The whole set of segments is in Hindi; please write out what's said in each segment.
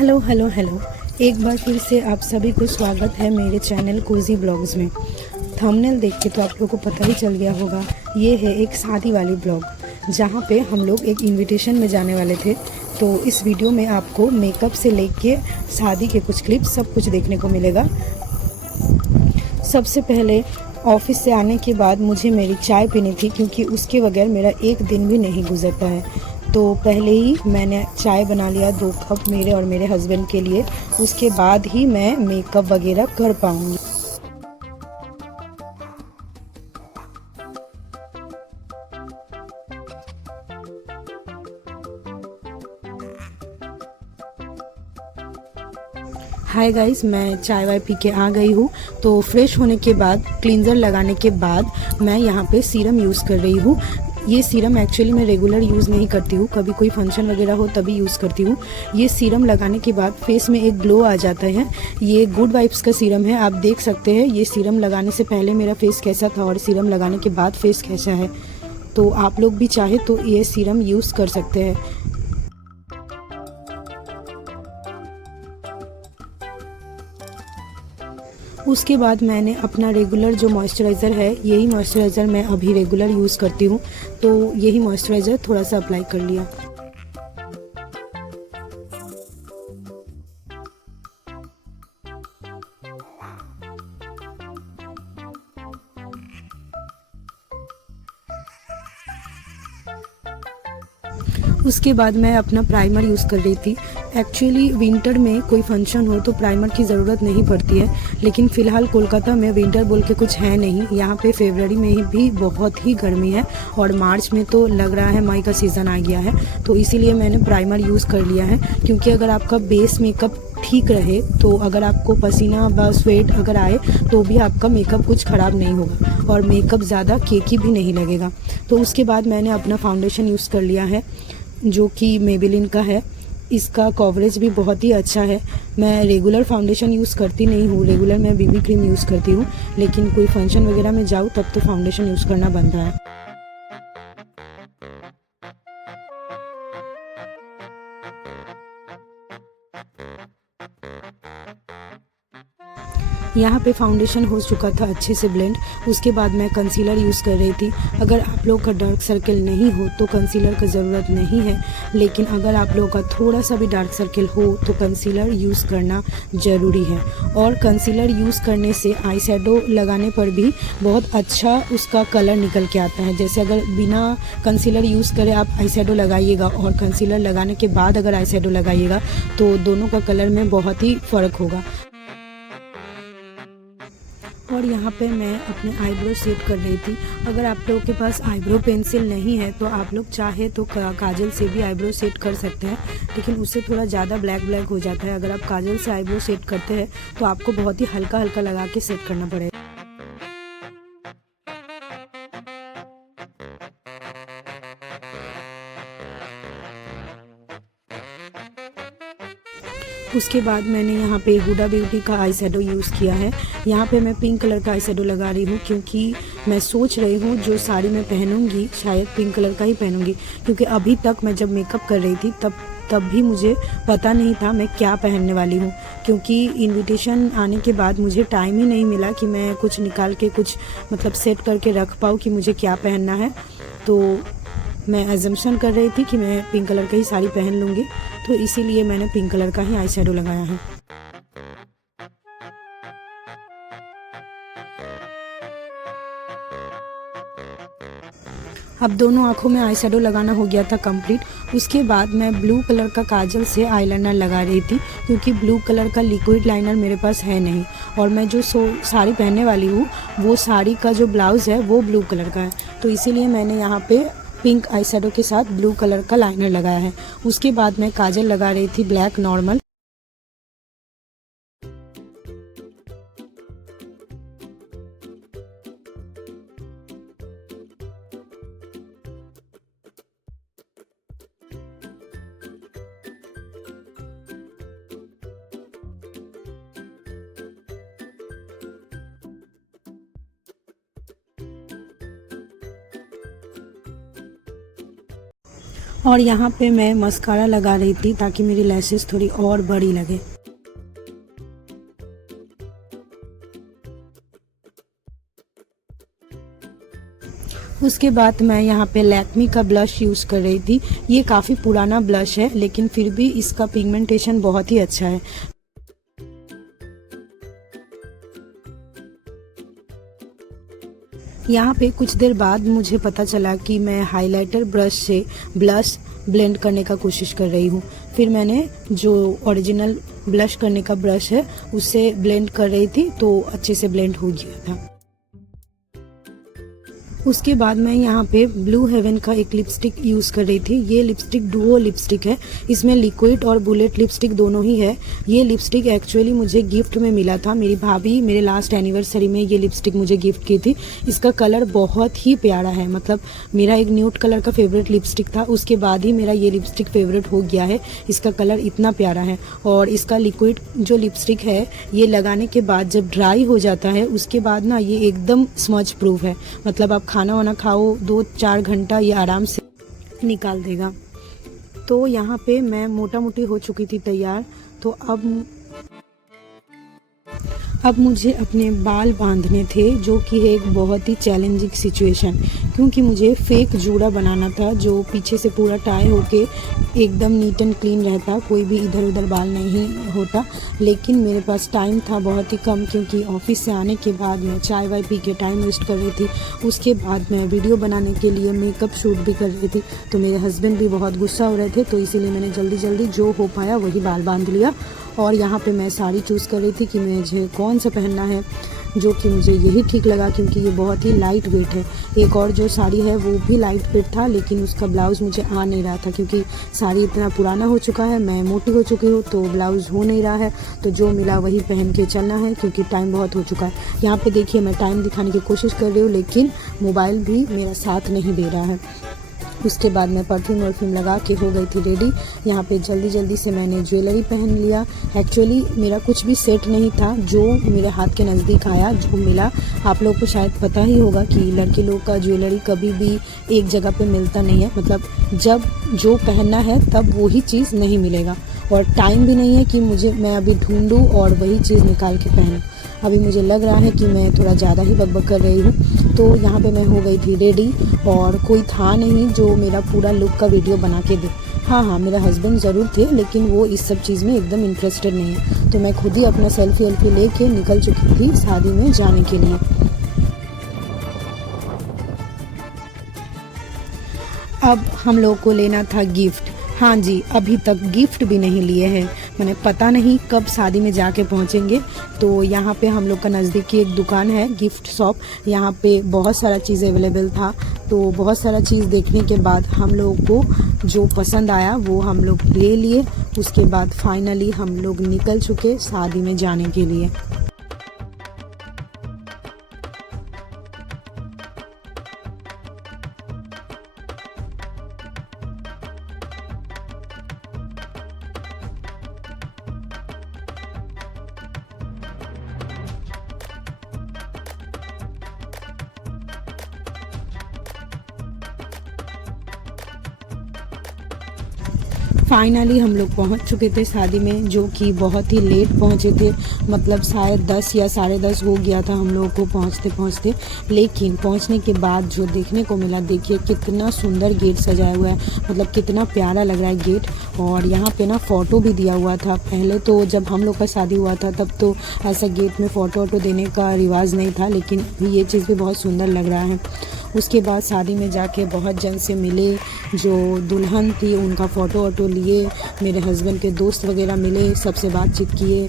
Hello hello hello. एक बार फिर से आप सभी को स्वागत है मेरे चैनल कोजी ब्लॉग्स में। थंबनेल देख के तो आप लोगों को पता ही चल गया होगा, ये है एक शादी वाली ब्लॉग जहाँ पे हम लोग एक इनविटेशन में जाने वाले थे। तो इस वीडियो में आपको मेकअप से लेके शादी के कुछ क्लिप्स सब कुछ देखने को मिलेगा। सबसे पहले ऑफिस से आने के बाद मुझे मेरी चाय पीनी थी, क्योंकि उसके बगैर मेरा एक दिन भी नहीं गुजरता है। तो पहले ही मैंने चाय बना लिया 2 कप मेरे और मेरे हस्बैंड के लिए, उसके बाद ही मैं मेकअप वगैरह कर पाऊँगी। हाय गाइस, मैं चाय वाय पी के आ गई हूँ। तो फ्रेश होने के बाद, क्लींजर लगाने के बाद मैं यहाँ पे सीरम यूज़ कर रही हूँ। ये सीरम एक्चुअली मैं रेगुलर यूज़ नहीं करती हूँ, कभी कोई फंक्शन वगैरह हो तभी यूज़ करती हूँ। ये सीरम लगाने के बाद फेस में एक ग्लो आ जाता है। ये गुड वाइब्स का सीरम है, आप देख सकते हैं ये सीरम लगाने से पहले मेरा फेस कैसा था और सीरम लगाने के बाद फेस कैसा है। तो आप लोग भी चाहे तो ये सीरम यूज़ कर सकते हैं। उसके बाद मैंने अपना रेगुलर जो मॉइस्चराइज़र है, यही मॉइस्चराइज़र मैं अभी रेगुलर यूज़ करती हूँ, तो यही मॉइस्चराइज़र थोड़ा सा अप्लाई कर लिया। उसके बाद मैं अपना प्राइमर यूज़ कर रही थी। एक्चुअली विंटर में कोई फंक्शन हो तो प्राइमर की ज़रूरत नहीं पड़ती है, लेकिन फ़िलहाल कोलकाता में विंटर बोल के कुछ है नहीं। यहाँ पे फरवरी में भी बहुत ही गर्मी है और मार्च में तो लग रहा है मई का सीज़न आ गया है। तो इसीलिए मैंने प्राइमर यूज़ कर लिया है, क्योंकि अगर आपका बेस मेकअप ठीक रहे तो अगर आपको पसीना व स्वेट अगर आए तो भी आपका मेकअप कुछ ख़राब नहीं होगा और मेकअप ज़्यादा केकी भी नहीं लगेगा। तो उसके बाद मैंने अपना फाउंडेशन यूज़ कर लिया है, जो कि मेबेलिन का है। इसका कवरेज भी बहुत ही अच्छा है। मैं रेगुलर फाउंडेशन यूज़ करती नहीं हूँ, रेगुलर मैं बीबी क्रीम यूज़ करती हूँ, लेकिन कोई फंक्शन वगैरह में जाऊँ तब तो फाउंडेशन यूज़ करना बनता है। यहाँ पे फाउंडेशन हो चुका था अच्छे से ब्लेंड। उसके बाद मैं कंसीलर यूज़ कर रही थी। अगर आप लोग का डार्क सर्कल नहीं हो तो कंसीलर की ज़रूरत नहीं है, लेकिन अगर आप लोग का थोड़ा सा भी डार्क सर्कल हो तो कंसीलर यूज़ करना ज़रूरी है। और कंसीलर यूज़ करने से आई शैडो लगाने पर भी बहुत अच्छा उसका कलर निकल के आता है। जैसे अगर बिना कंसीलर यूज़ करे आप आई शैडो लगाइएगा और कंसीलर लगाने के बाद अगर आई शैडो लगाइएगा तो दोनों का कलर में बहुत ही फ़र्क होगा। और यहाँ पे मैं अपने आईब्रो सेट कर रही थी। अगर आप लोगों के पास आईब्रो पेंसिल नहीं है तो आप लोग चाहे तो काजल से भी आईब्रो सेट कर सकते हैं, लेकिन उससे थोड़ा ज़्यादा ब्लैक ब्लैक हो जाता है। अगर आप काजल से आईब्रो सेट करते हैं तो आपको बहुत ही हल्का हल्का लगा के सेट करना पड़ेगा। उसके बाद मैंने यहाँ पे हुडा ब्यूटी का आई शैडो यूज़ किया है। यहाँ पे मैं पिंक कलर का आई शैडो लगा रही हूँ, क्योंकि मैं सोच रही हूँ जो साड़ी मैं पहनूंगी शायद पिंक कलर का ही पहनूंगी, क्योंकि अभी तक मैं जब मेकअप कर रही थी तब भी मुझे पता नहीं था मैं क्या पहनने वाली हूँ, क्योंकि इनविटेशन आने के बाद मुझे टाइम ही नहीं मिला कि मैं कुछ निकाल के कुछ मतलब सेट करके रख पाऊँ कि मुझे क्या पहनना है। तो मैं अजम्पशन कर रही थी कि मैं पिंक कलर की ही साड़ी पहन लूँगी, तो इसीलिए मैंने पिंक कलर का ही आई शैडो लगाया है। अब दोनों आँखों में आई शैडो लगाना हो गया था कंप्लीट। उसके बाद मैं ब्लू कलर का काजल से आईलाइनर लगा रही थी, क्योंकि ब्लू कलर का लिक्विड लाइनर मेरे पास है नहीं, और मैं जो साड़ी पहनने वाली हूँ वो साड़ी का जो ब्लाउज़ है वो ब्लू कलर का है। तो इसीलिए मैंने यहाँ पे पिंक आई शैडो के साथ ब्लू कलर का लाइनर लगाया है। उसके बाद मैं काजल लगा रही थी ब्लैक नॉर्मल। और यहाँ पे मैं मस्कारा लगा रही थी ताकि मेरी लैशेस थोड़ी और बड़ी लगे। उसके बाद मैं यहाँ पे लैक्मी का ब्लश यूज़ कर रही थी। ये काफ़ी पुराना ब्लश है लेकिन फिर भी इसका पिगमेंटेशन बहुत ही अच्छा है। यहाँ पे कुछ देर बाद मुझे पता चला कि मैं हाइलाइटर ब्रश से ब्लश ब्लेंड करने का कोशिश कर रही हूँ। फिर मैंने जो ओरिजिनल ब्लश करने का ब्रश है उससे ब्लेंड कर रही थी तो अच्छे से ब्लेंड हो गया था। उसके बाद मैं यहाँ पे ब्लू हेवन का एक लिपस्टिक यूज़ कर रही थी। ये लिपस्टिक डुओ लिपस्टिक है, इसमें लिक्विड और बुलेट लिपस्टिक दोनों ही है। ये लिपस्टिक एक्चुअली मुझे गिफ्ट में मिला था। मेरी भाभी मेरे लास्ट एनिवर्सरी में ये लिपस्टिक मुझे गिफ्ट की थी। इसका कलर बहुत ही प्यारा है, मतलब मेरा एक न्यूड कलर का फेवरेट लिपस्टिक था, उसके बाद ही मेरा ये लिपस्टिक फेवरेट हो गया है। इसका कलर इतना प्यारा है और इसका लिक्विड जो लिपस्टिक है ये लगाने के बाद जब ड्राई हो जाता है उसके बाद ना ये एकदम स्मज प्रूफ है, मतलब आप खाना वाना खाओ 2-4 घंटा ये आराम से निकाल देगा। तो यहाँ पे मैं मोटा मोटी हो चुकी थी तैयार। तो अब मुझे अपने बाल बांधने थे, जो कि है एक बहुत ही चैलेंजिंग सिचुएशन, क्योंकि मुझे फेक जूड़ा बनाना था जो पीछे से पूरा टाई होके एकदम नीट एंड क्लीन रहता, कोई भी इधर उधर बाल नहीं होता। लेकिन मेरे पास टाइम था बहुत ही कम, क्योंकि ऑफिस से आने के बाद मैं चाय वाय पी के टाइम वेस्ट कर रही थी। उसके बाद मैं वीडियो बनाने के लिए मेकअप शूट भी कर रही थी, तो मेरे हस्बैंड भी बहुत गुस्सा हो रहे थे, तो इसीलिए मैंने जल्दी जल्दी जो हो पाया वही बाल बांध लिया। और यहाँ पे मैं साड़ी चूज़ कर रही थी कि मुझे कौन सा पहनना है, जो कि मुझे यही ठीक लगा क्योंकि ये बहुत ही लाइट वेट है। एक और जो साड़ी है वो भी लाइट वेट था, लेकिन उसका ब्लाउज़ मुझे आ नहीं रहा था क्योंकि साड़ी इतना पुराना हो चुका है, मैं मोटी हो चुकी हूँ, तो ब्लाउज़ हो नहीं रहा है। तो जो मिला वही पहन के चलना है क्योंकि टाइम बहुत हो चुका है। यहाँ पे देखिए मैं टाइम दिखाने की कोशिश कर रही हूँ, लेकिन मोबाइल भी मेरा साथ नहीं दे रहा है। उसके बाद मैं परफ्यूम वर्फ्यूम लगा के हो गई थी रेडी। यहाँ पे जल्दी जल्दी से मैंने ज्वेलरी पहन लिया। एक्चुअली मेरा कुछ भी सेट नहीं था, जो मेरे हाथ के नज़दीक आया जो मिला। आप लोगों को शायद पता ही होगा कि लड़के लोग का ज्वेलरी कभी भी एक जगह पे मिलता नहीं है, मतलब जब जो पहनना है तब वही चीज़ नहीं मिलेगा, और टाइम भी नहीं है कि मैं अभी ढूंढूँ और वही चीज़ निकाल के पहनूँ। अभी मुझे लग रहा है कि मैं थोड़ा ज़्यादा ही बकबक कर रही हूँ। तो यहाँ पे मैं हो गई थी रेडी और कोई था नहीं जो मेरा पूरा लुक का वीडियो बना के दे। हाँ, मेरा हस्बैंड ज़रूर थे, लेकिन वो इस सब चीज़ में एकदम इंटरेस्टेड नहीं है। तो मैं खुद ही अपना सेल्फी वेल्फी लेके निकल चुकी थी शादी में जाने के लिए। अब हम लोग को लेना था गिफ्ट। हाँ जी, अभी तक गिफ्ट भी नहीं लिए हैं। मैंने पता नहीं कब शादी में जाके पहुँचेंगे। तो यहाँ पे हम लोग का नज़दीकी एक दुकान है गिफ्ट शॉप, यहाँ पे बहुत सारा चीज़ अवेलेबल था। तो बहुत सारा चीज़ देखने के बाद हम लोगों को जो पसंद आया वो हम लोग ले लिए। उसके बाद फाइनली हम लोग निकल चुके शादी में जाने के लिए। फाइनली हम लोग पहुंच चुके थे शादी में, जो कि बहुत ही लेट पहुंचे थे, मतलब शायद 10 या 10:30 हो गया था हम लोगों को पहुंचते पहुंचते। लेकिन पहुंचने के बाद जो देखने को मिला, देखिए कितना सुंदर गेट सजाया हुआ है, मतलब कितना प्यारा लग रहा है गेट। और यहाँ पे ना फ़ोटो भी दिया हुआ था। पहले तो जब हम लोग का शादी हुआ था तब तो ऐसा गेट में फ़ोटो वोटो देने का रिवाज नहीं था, लेकिन ये चीज़ भी बहुत सुंदर लग रहा है। उसके बाद शादी में जाके बहुत जन से मिले, जो दुल्हन थी उनका फ़ोटो वोटो लिए, मेरे हस्बैंड के दोस्त वगैरह मिले, सबसे बातचीत किए।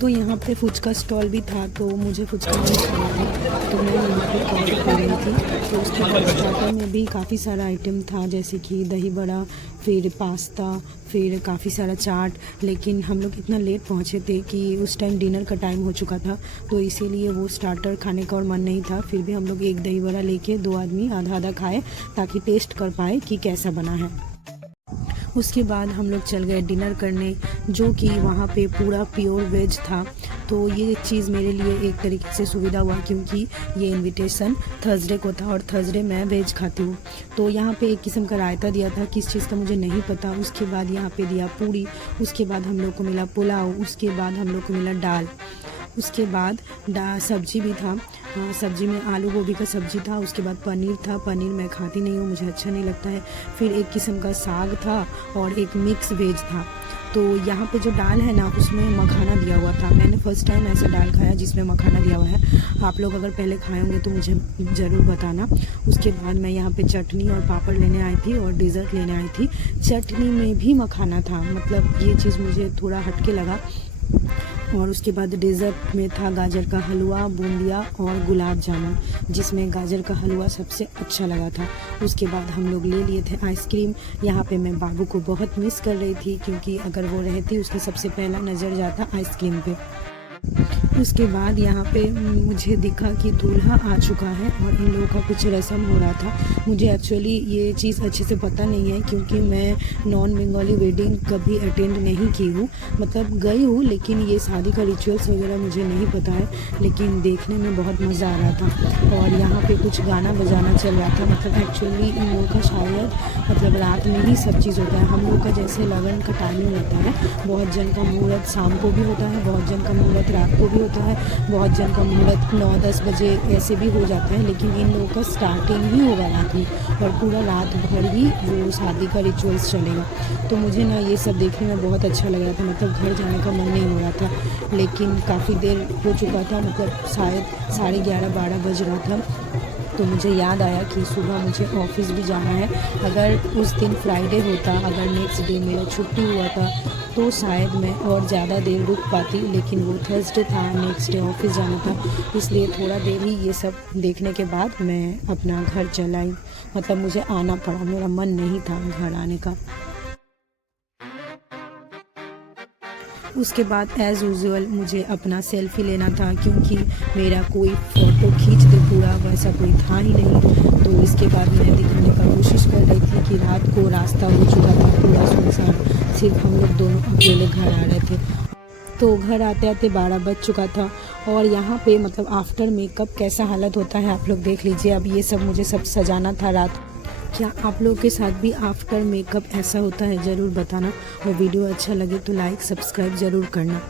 तो यहाँ पे फुचका स्टॉल भी था, तो मुझे फुचका नहीं खाना था, तो मैं यहाँ पे ऑर्डर कर रही थी। तो उसके बाद स्टार्टर में भी काफ़ी सारा आइटम था, जैसे कि दही बड़ा, फिर पास्ता, फिर काफ़ी सारा चाट। लेकिन हम लोग इतना लेट पहुँचे थे कि उस टाइम डिनर का टाइम हो चुका था, तो इसीलिए वो स्टार्टर खाने का और मन नहीं था। फिर भी हम लोग एक दही बड़ा लेके 2 आदमी आधा आधा खाए, ताकि टेस्ट कर पाए कि कैसा बना है। उसके बाद हम लोग चल गए डिनर करने, जो कि वहाँ पे पूरा प्योर वेज था। तो ये चीज़ मेरे लिए एक तरीके से सुविधा हुआ, क्योंकि ये इनविटेशन थर्सडे को था और थर्सडे मैं वेज खाती हूँ। तो यहाँ पे एक किस्म का रायता दिया था, किस चीज़ का मुझे नहीं पता। उसके बाद यहाँ पे दिया पूड़ी, उसके बाद हम लोग को मिला पुलाव, उसके बाद हम लोग को मिला दाल, उसके बाद सब्जी भी था। सब्जी में आलू गोभी का सब्जी था। उसके बाद पनीर था। पनीर मैं खाती नहीं हूँ, मुझे अच्छा नहीं लगता है। फिर एक किस्म का साग था और एक मिक्स वेज था। तो यहाँ पे जो दाल है ना, उसमें मखाना दिया हुआ था। मैंने फ़र्स्ट टाइम ऐसा दाल खाया जिसमें मखाना दिया हुआ है। आप लोग अगर पहले खाए होंगे तो मुझे ज़रूर बताना। उसके बाद मैं यहाँ पे चटनी और पापड़ लेने आई थी और डेज़र्ट लेने आई थी। चटनी में भी मखाना था, मतलब ये चीज़ मुझे थोड़ा हटके लगा। और उसके बाद डेज़र्ट में था गाजर का हलवा, बूंदिया और गुलाब जामुन, जिसमें गाजर का हलवा सबसे अच्छा लगा था। उसके बाद हम लोग ले लिए थे आइसक्रीम। यहाँ पे मैं बाबू को बहुत मिस कर रही थी, क्योंकि अगर वो रहती उसका सबसे पहला नज़र जाता आइसक्रीम पे। उसके बाद यहाँ पे मुझे दिखा कि दूल्हा आ चुका है और इन लोगों का कुछ रस्म हो रहा था। मुझे एक्चुअली ये चीज़ अच्छे से पता नहीं है, क्योंकि मैं नॉन बंगाली वेडिंग कभी अटेंड नहीं की हूँ। मतलब गई हूँ, लेकिन ये शादी का रिचुअल्स वगैरह मुझे नहीं पता है। लेकिन देखने में बहुत मज़ा आ रहा था और यहाँ पे कुछ गाना बजाना चल रहा था। मतलब एक्चुअली इन लोगों का शायद मतलब रात में ही सब चीज़ होता है। हम लोग का जैसे लगन का टाइमिंग होता है, बहुत जन का मुहूर्त शाम को भी होता है, बहुत जन का मुहूर्त रात को भी होता है, बहुत जन का मुहूर्त 9-10 बजे ऐसे भी हो जाता है। लेकिन इन लोगों का स्टार्टिंग ही होगा रात में और पूरा रात भर ही वो शादी का रिचुअल्स चलेगा। तो मुझे ना ये सब देखने में बहुत अच्छा लग रहा था। मतलब घर जाने का मन नहीं हो रहा था, लेकिन काफ़ी देर हो चुका था। मतलब शायद 11:30-12 बज रहा था। तो मुझे याद आया कि सुबह मुझे ऑफिस भी जाना है। अगर उस दिन फ्राइडे होता, अगर नेक्स्ट डे मेरा छुट्टी हुआ था, तो शायद मैं और ज़्यादा देर रुक पाती। लेकिन वो थर्सडे था, नेक्स्ट डे ऑफिस जाना था, इसलिए थोड़ा देर ही ये सब देखने के बाद मैं अपना घर चल आई। मतलब मुझे आना पड़ा, मेरा मन नहीं था घर आने का। उसके बाद एज़ यूजुअल मुझे अपना सेल्फ़ी लेना था, क्योंकि मेरा कोई फ़ोटो खींच दे पूरा वैसा कोई था ही नहीं। तो इसके बाद मैं दिखाने का कोशिश कर रही थी कि रात को रास्ता हो चुका था पूरा सुनसान, सिर्फ हम लोग दोनों अकेले घर आ रहे थे। तो घर आते आते 12 बज चुका था। और यहाँ पे मतलब आफ्टर मेकअप कैसा हालत होता है आप लोग देख लीजिए। अब ये सब मुझे सब सजाना था रात। क्या आप लोग के साथ भी आफ्टर मेकअप ऐसा होता है, ज़रूर बताना। और वीडियो अच्छा लगे तो लाइक सब्सक्राइब ज़रूर करना।